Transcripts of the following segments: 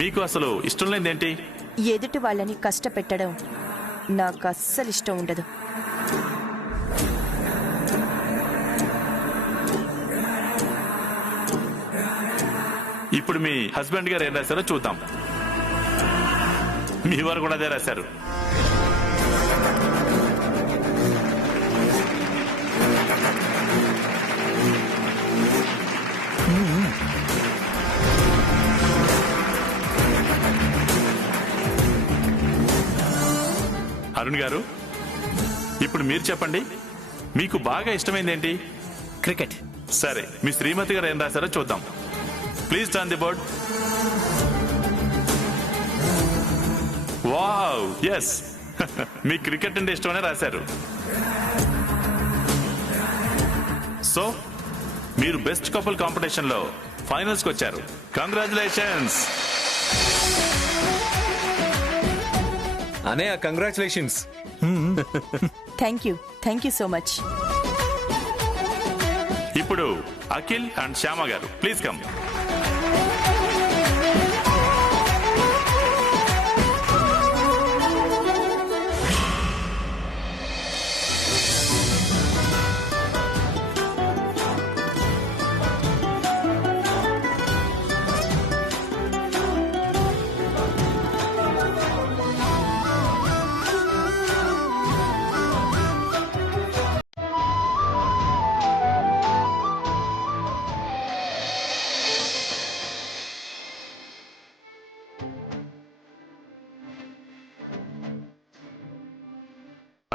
మీకు అసలు ఇష్టం లేదేంటి? ఎదుటి వాళ్ళని కష్టపెట్టడం నాకు అస్సలు ఇష్టం ఉండదు. ఇప్పుడు మీ హస్బెండ్ గారు ఏం రాశారో చూద్దాం. మీ వారు కూడా అదే రాశారు. అరుణ్ గారు, ఇప్పుడు మీరు చెప్పండి, మీకు బాగా ఇష్టమైంది ఏంటి? క్రికెట్. సరే, మీ శ్రీమతి గారు ఏం రాశారో చూద్దాం. Please turn the board. Wow, yes, మీ క్రికెట్ అంటే ఇష్టమనే రాశారు. సో మీరు బెస్ట్ కపుల్ కాంపిటీషన్ లో ఫైనల్స్ కి వచ్చారు. Congratulations. Anayya, congratulations. Thank you so much. ఇప్పుడు అఖిల్ అండ్ శ్యామ గారు, ప్లీజ్ కమ్.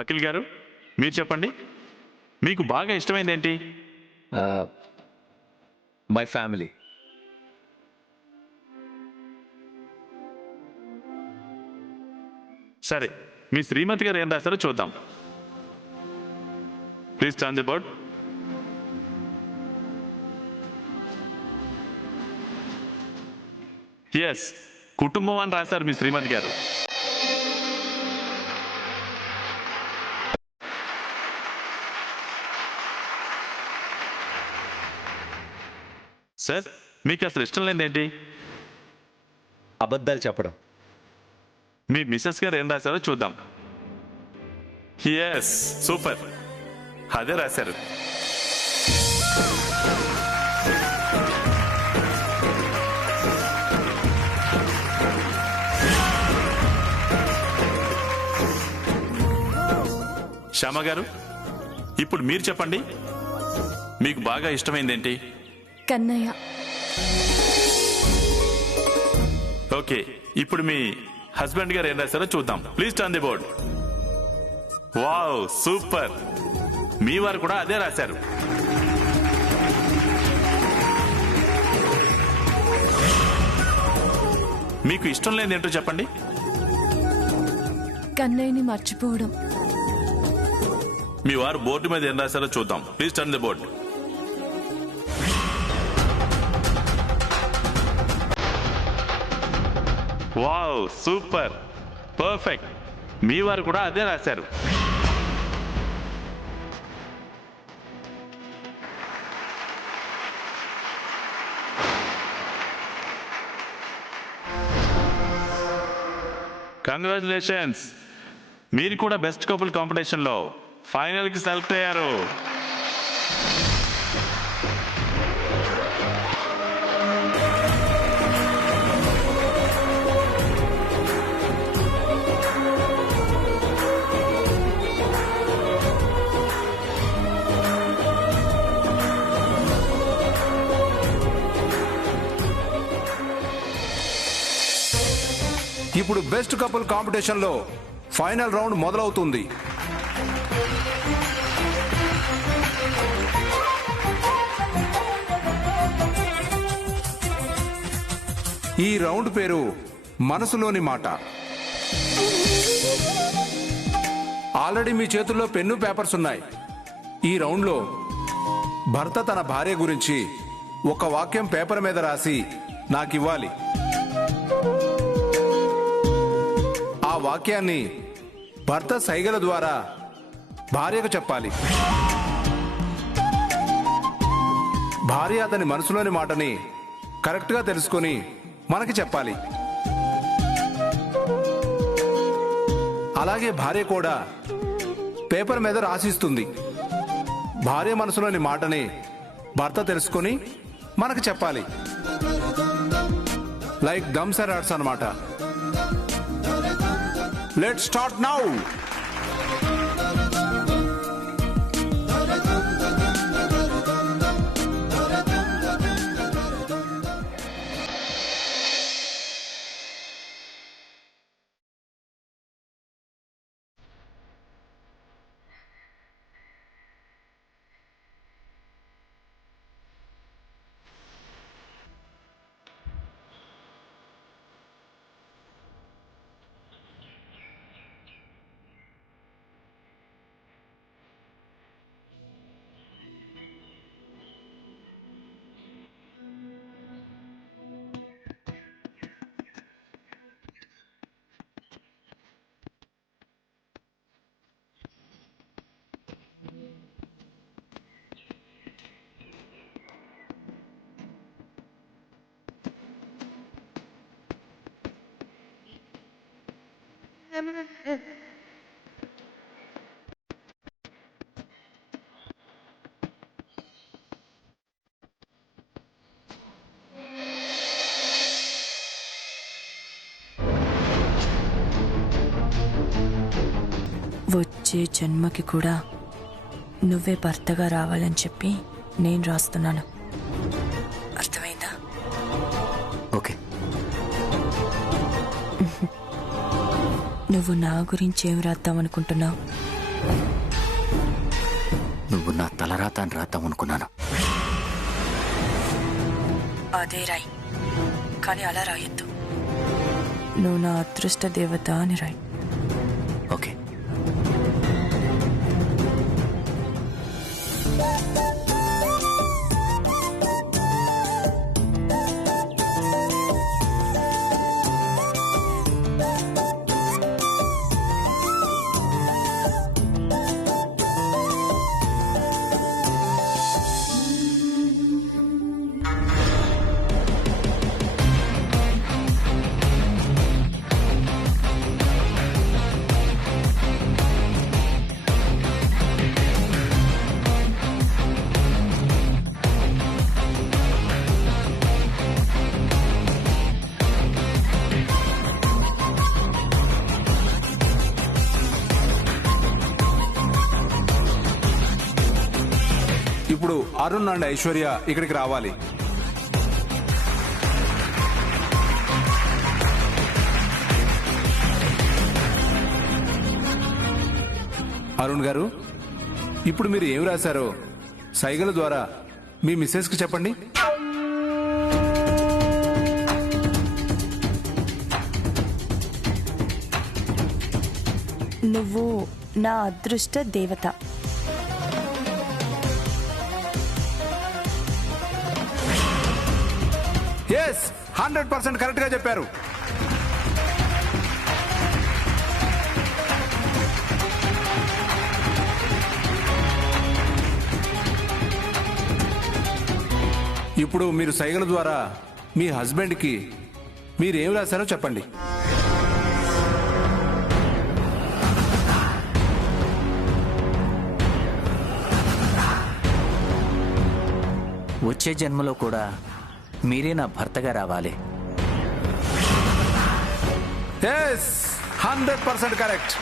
అఖిల్ గారు, మీరు చెప్పండి, మీకు బాగా ఇష్టమైంది ఏంటి? My family. సరే, మీ శ్రీమతి గారు ఏం రాశారో చూద్దాం. Please turn the board. Yes, కుటుంబం అని రాశారు మీ శ్రీమతి గారు. సార్, మీకు అసలు ఇష్టం లేదేంటి? అబద్ధాలు చెప్పడం. మీ మిసెస్ గారు ఏం రాశారో చూద్దాం. ఎస్, సూపర్, అదే రాశారు. శ్యామ గారు, ఇప్పుడు మీరు చెప్పండి, మీకు బాగా ఇష్టమైందేంటి? కన్నయ్య. ఓకే, ఇప్పుడు మీ హస్బెండ్ గారు ఏం రాశారో చూద్దాం. Please turn the board. Wow, super, మీ వారు కూడా అదే రాశారు. మీకు ఇష్టం లేదేంటో చెప్పండి. కన్నయ్యని మర్చిపోవడం. మీ వారు బోర్డు మీద ఏం రాశారో చూద్దాం. Please turn the board. Wow, super, perfect, మీ వారు కూడా అదే రాశారు. కంగ్రాచులేషన్స్, మీరు కూడా బెస్ట్ కపుల్ కాంపిటీషన్ లో ఫైనల్ కి సెలెక్ట్ అయ్యారు. ఇప్పుడు బెస్ట్ కపుల్ కాంపిటీషన్ లో ఫైనల్ రౌండ్ మొదలవుతుంది. ఈ రౌండ్ పేరు మనసులోని మాట. ఆల్రెడీ మీ చేతుల్లో పెన్ను పేపర్స్ ఉన్నాయి. ఈ రౌండ్లో భర్త తన భార్య గురించి ఒక వాక్యం పేపర్ మీద రాసి నాకివ్వాలి. ఆ వాక్యాన్ని భర్త సైగల ద్వారా భార్యకు చెప్పాలి. భార్య అతని మనసులోని మాటని కరెక్ట్గా తెలుసుకొని మనకి చెప్పాలి. అలాగే భార్య కూడా పేపర్ మీద రాసిస్తుంది. భార్య మనసులోని మాటని భర్త తెలుసుకొని మనకు చెప్పాలి. లైక్ గమ్స్ అండ్ ఆర్ట్స్ అన్నమాట. Let's start now. వచ్చే జన్మకి కూడా నువ్వే భర్తగా రావాలని చెప్పి నేను రాస్తున్నాను. అర్థమైందా? ఓకే. నువ్వు నా గురించి ఏం రాద్దామనుకుంటున్నావు? నువ్వు నా తలరాత అని రాద్దాం అనుకున్నాను. అదే రాయి, కానీ అలా రాయొద్దు. నువ్వు నా అదృష్ట దేవత అని రాయి. ఓకే. ఇప్పుడు అరుణ్ అండ్ ఐశ్వర్య ఇక్కడికి రావాలి. అరుణ్ గారు, ఇప్పుడు మీరు ఏం రాశారో సైగల ద్వారా మీ మిస్సెస్ కి చెప్పండి. నువ్వు నా అదృష్ట దేవత. ఎస్, 100% కరెక్ట్ గా చెప్పారు. ఇప్పుడు మీరు సైగల ద్వారా మీ హస్బెండ్ కి మీరేం రాశారో చెప్పండి. వచ్చే జన్మలో కూడా మీరే నా భర్తగా రావాలి. Yes, 100% correct.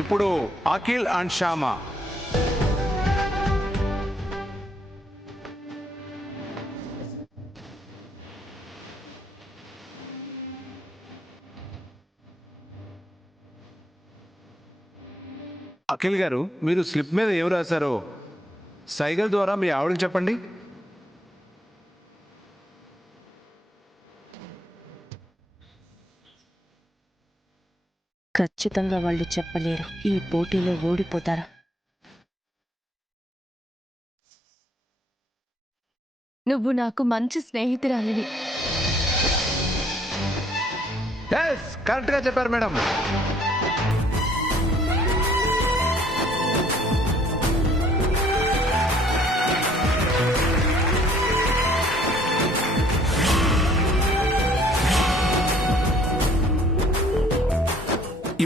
ఇప్పుడు అఖిల్ అండ్ శ్యామ. అఖిల్ గారు, మీరు స్లిప్ మీద ఏం రాశారో సైగల్ ద్వారా మీ ఆవిడకి చెప్పండి. ఖచ్చితంగా వాళ్ళు చెప్పలేరు. ఈ పోటీలో ఓడిపోతారా? నువ్వు నాకు మంచి స్నేహితురాలివి. కరెక్ట్ గా చెప్పారు మేడం.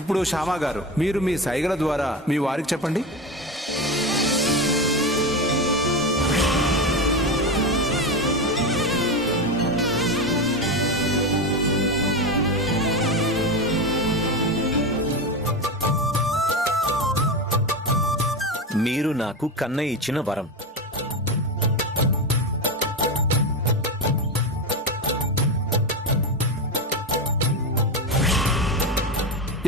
ఇప్పుడు శ్యామా గారు, మీరు మీ సైగల ద్వారా మీ వారికి చెప్పండి. మీరు నాకు కన్నయ్య ఇచ్చిన వరం.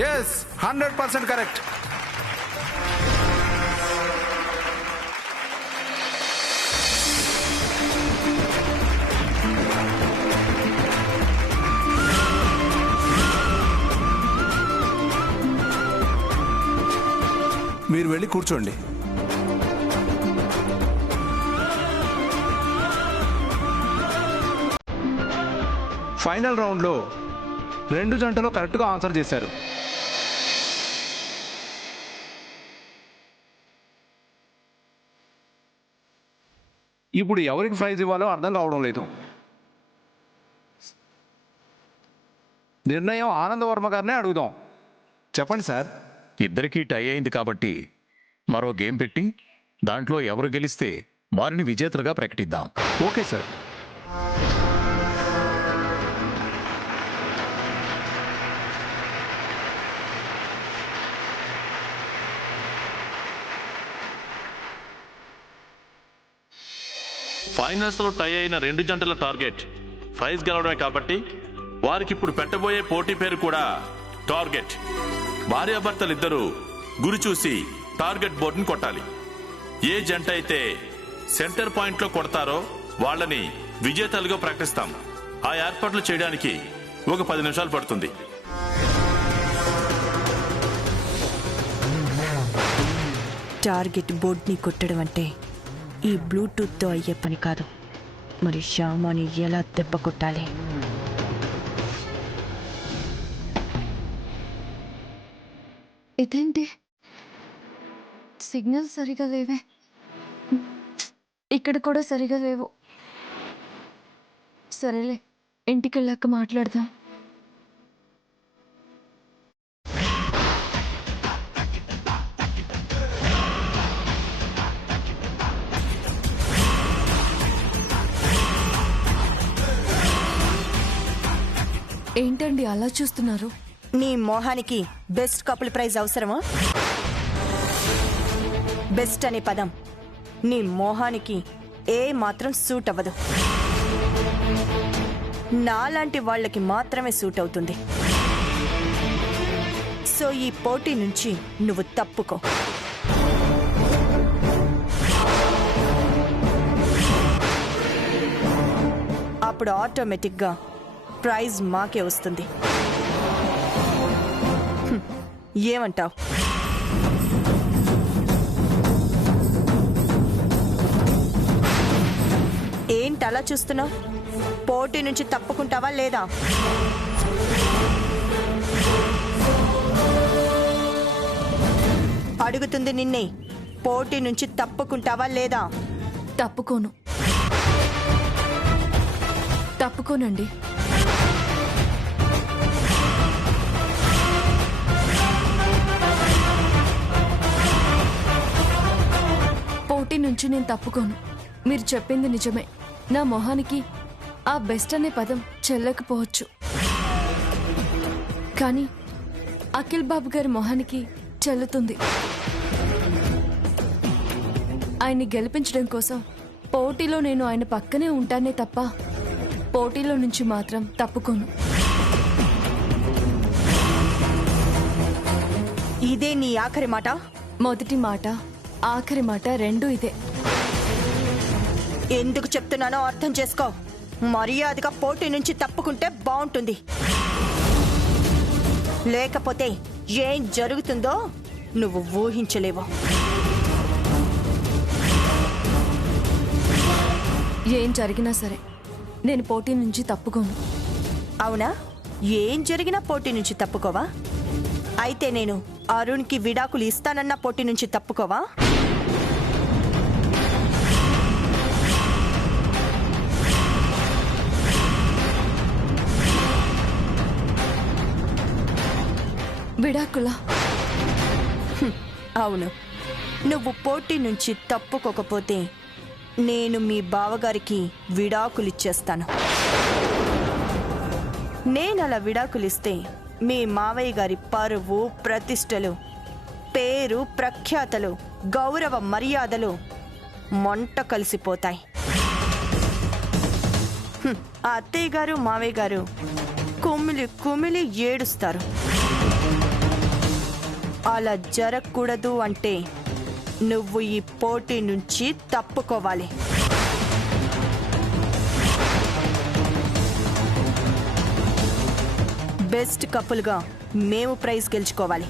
Yes, 100% correct. మీరు వెళ్ళి కూర్చోండి. ఫైనల్ రౌండ్లో 2 జంటలు కరెక్ట్గా ఆన్సర్ చేశారు. ఇప్పుడు ఎవరికి ప్రైజ్ ఇవ్వాలో అర్థం కావడం లేదు. నిర్ణయం ఆనందవర్మ గారినే అడుగుదాం. చెప్పండి సార్. ఇద్దరికీ టై అయింది కాబట్టి మరో గేమ్ పెట్టి దాంట్లో ఎవరు గెలిస్తే వారిని విజేతలుగా ప్రకటిద్దాం. Okay sir. ఫైనల్స్ లో టై అయిన 2 జంటల టార్గెట్ ప్రైజ్ గెలవడమే కాబట్టి వారికి ఇప్పుడు పెట్టబోయే పోటీ పేరు కూడా టార్గెట్. భార్యాభర్తలిద్దరూ గురి చూసి టార్గెట్ బోర్డుని కొట్టాలి. ఏ జంట అయితే సెంటర్ పాయింట్ లో కొడతారో వాళ్ళని విజేతలుగా ప్రకటిస్తాం. ఆ ఏర్పాట్లు చేయడానికి ఒక 10 నిమిషాలు పడుతుంది. టార్గెట్ బోర్డ్ని కొట్టడం అంటే ఈ బ్లూటూత్తో అయ్యే పని కాదు. మరి శ్యామాని ఎలా దెబ్బ కొట్టాలి? ఇదేంటి సిగ్నల్ సరిగా లేవే, ఇక్కడ కూడా సరిగా లేవు. సరేలే, ఇంటికి వెళ్ళాక మాట్లాడదాం. ఏంటండి అలా చూస్తున్నారు? నీ మోహానికి బెస్ట్ కపుల్ ప్రైజ్ అవసరమా? బెస్ట్ అనే పదం నీ మోహానికి ఏ మాత్రం సూట్ అవ్వదు. నాలాంటి వాళ్ళకి మాత్రమే సూట్ అవుతుంది. సో ఈ పోటీ నుంచి నువ్వు తప్పుకో. అప్పుడు ఆటోమేటిక్గా ప్రైజ్ మాకే వస్తుంది. ఏమంటావ్? ఏంటి అలా చూస్తున్నావు? పోటీ నుంచి తప్పుకుంటావా లేదా? అడుగుతుంది నిన్నే. పోటీ నుంచి తప్పుకుంటావా లేదా? తప్పుకోనండి. పోటీ నుంచి నేను తప్పుకోను. మీరు చెప్పింది నిజమే. నా మొహానికి ఆ బెస్ట్ అనే పదం చెల్లకపోవచ్చు, కానీ అఖిల్ బాబు గారి మొహానికి చెల్లుతుంది. ఆయన్ని గెలిపించడం కోసం పోటీలో నేను ఆయన పక్కనే ఉంటానే తప్ప పోటీలో నుంచి మాత్రం తప్పుకోను. ఇదే నీ ఆఖరి మాట? మొదటి మాట ఆఖరి మాట రెండూ ఇదే. ఎందుకు చెప్తున్నానో అర్థం చేసుకో. మర్యాదగా పోటీ నుంచి తప్పుకుంటే బాగుంటుంది. లేకపోతే ఏం జరుగుతుందో నువ్వు ఊహించలేవు. ఏం జరిగినా సరే నేను పోటీ నుంచి తప్పుకోను. అవునా? ఏం జరిగినా పోటీ నుంచి తప్పుకోవా? అయితే నేను అరుణ్కి విడాకులు ఇస్తానన్న పోటీ నుంచి తప్పుకోవా? విడాకులా? అవును, నువ్వు పోటీ నుంచి తప్పుకోకపోతే నేను మీ బావగారికి విడాకులిచ్చేస్తాను. నేనలా విడాకులిస్తే మీ మావయ్య గారి పరువు, ప్రతిష్టలు, పేరు, ప్రఖ్యాతలు, గౌరవ మర్యాదలు మంట కలిసిపోతాయి. ఆ అత్తయ్య గారు, మావయ్య గారు కుమిలి కుమిలి ఏడుస్తారు. అలా జరగకూడదు అంటే నువ్వు ఈ పోటీ నుంచి తప్పుకోవాలి. బెస్ట్ కపుల్గా మేము ప్రైజ్ గెలుచుకోవాలి.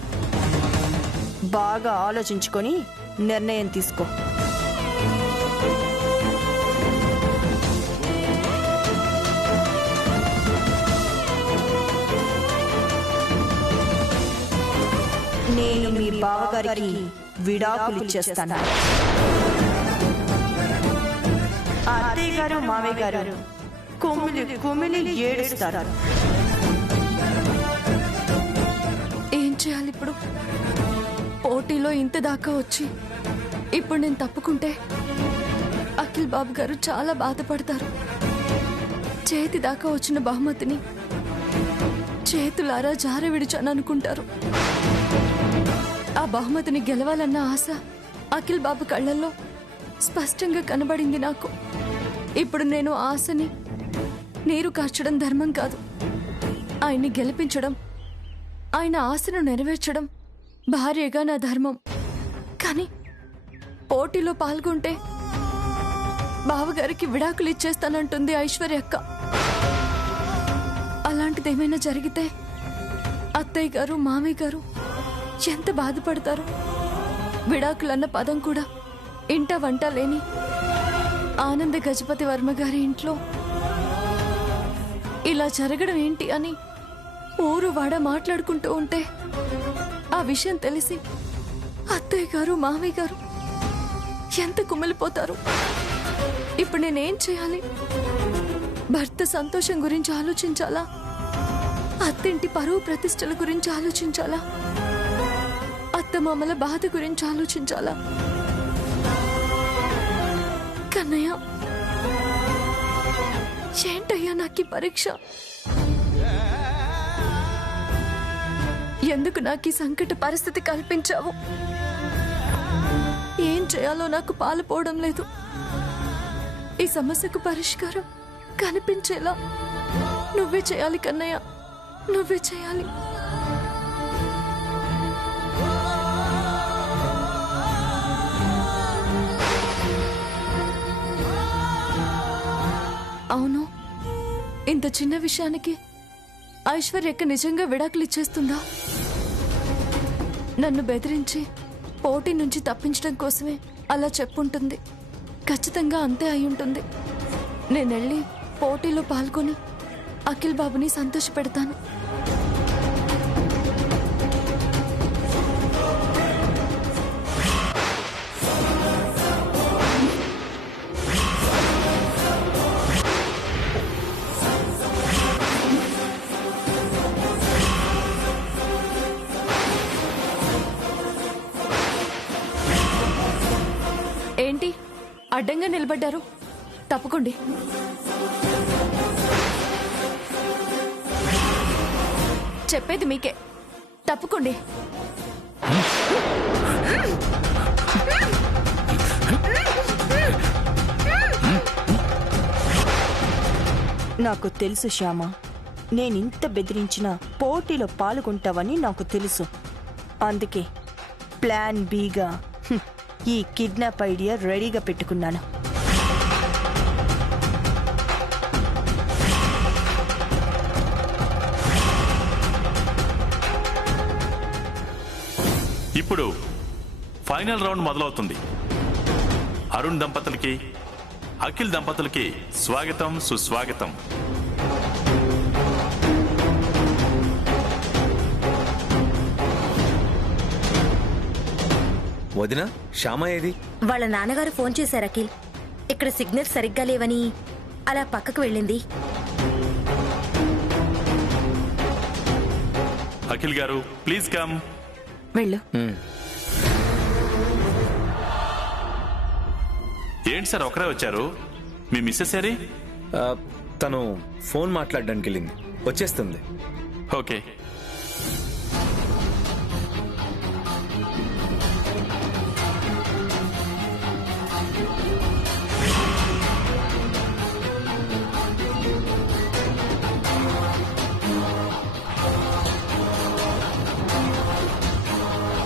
బాగా ఆలోచించుకొని నిర్ణయం తీసుకో. నేను మీ బావగారికి విడాకులిచ్చేస్తాను. ఆ అత్తయ్య గారు, మావయ్య గారు కుమిలి కుమిలి ఏడుస్తారు. ఏం చేయాలి ఇప్పుడు? పోటీలో ఇంత దాకా వచ్చి ఇప్పుడు నేను తప్పుకుంటే అఖిల్ బాబు గారు చాలా బాధపడతారు. చేతి దాకా వచ్చిన బహుమతిని చేతులారా జార విడిచాను అనుకుంటారు. ఆ బహుమతిని గెలవాలన్న ఆశ అఖిల్ బాబు కళ్ళల్లో స్పష్టంగా కనబడింది నాకు. ఇప్పుడు నేను ఆశని నీరు కార్చడం ధర్మం కాదు. ఆయన్ని గెలిపించడం, ఆయన ఆశను నెరవేర్చడం భార్యగా నా ధర్మం. కానీ పోటీలో పాల్గొంటే బావగారికి విడాకులు ఇచ్చేస్తానంటుంది ఐశ్వర్య అక్క. అలాంటిదేమైనా జరిగితే అత్తయ్య గారు, మామయ్య గారు ఎంత బాధపడతారు. విడాకులన్న పదం కూడా ఇంట వంట లేని ఆనంద గజపతి వర్మ గారి ఇంట్లో ఇలా జరగడం ఏంటి అని ఊరు వాడ మాట్లాడుకుంటూ ఉంటే ఆ విషయం తెలిసి అత్తయ్య గారు, మామయ్య గారు ఎంత కుమిలిపోతారు. ఇప్పుడు నేనేం చేయాలి? భర్త సంతోషం గురించి ఆలోచించాలా? అత్తింటి పరువు ప్రతిష్టల గురించి ఆలోచించాలా? అత్తమామల బాధ గురించి ఆలోచించాలా? కన్నయ్య, ఏంటయ్యా నాకు ఈ పరీక్ష? ఎందుకు నాకు ఈ సంకట పరిస్థితి కల్పించావు? ఏం చేయాలో నాకు పాలుపోవడం లేదు. ఈ సమస్యకు పరిష్కారం కనిపించేలా నువ్వే చేయాలి కన్నయ్య, నువ్వే చేయాలి. అవును, ఇంత చిన్న విషయానికి ఐశ్వర్యక్క నిజంగా విడాకులు ఇచ్చేస్తుందా? నన్ను బెదిరించి పోటీ నుంచి తప్పించడం కోసమే అలా చెప్పుంటుంది. ఖచ్చితంగా అంతే అయి ఉంటుంది. నేనెళ్ళి పోటీలో పాల్గొని అఖిల్ బాబుని సంతోషపెడతాను. ఏంటి అడ్డంగా నిలబడ్డారు? తప్పుకోండి. చెప్పేది మీకే, తప్పుకోండి. నాకు తెలుసు శ్యామ, నేనింత బెదిరించినా పోటీలో పాల్గొంటావని నాకు తెలుసు. అందుకే ప్లాన్ బిగా ఈ కిడ్నాప్ ఐడియా రెడీగా పెట్టుకున్నాను. ఇప్పుడు ఫైనల్ రౌండ్ మొదలవుతుంది. అరుణ్ దంపతులకి, అఖిల్ దంపతులకి స్వాగతం, సుస్వాగతం. వదిన, శ్యామ ఏది? వాళ్ళ నాన్నగారు ఫోన్ చేశారు అఖిల్. ఇక్కడ సిగ్నల్స్ సరిగ్గా లేవని అలా పక్కకు వెళ్ళింది. అఖిల్ గారు ప్లీజ్ కమ్. వెళ్ళు. ఏంటి సార్ ఒకరే వచ్చారు? మీ మిస్సెస్ ఏరి? తను ఫోన్ మాట్లాడడానికి వెళ్ళింది, వచ్చేస్తుంది. ఓకే.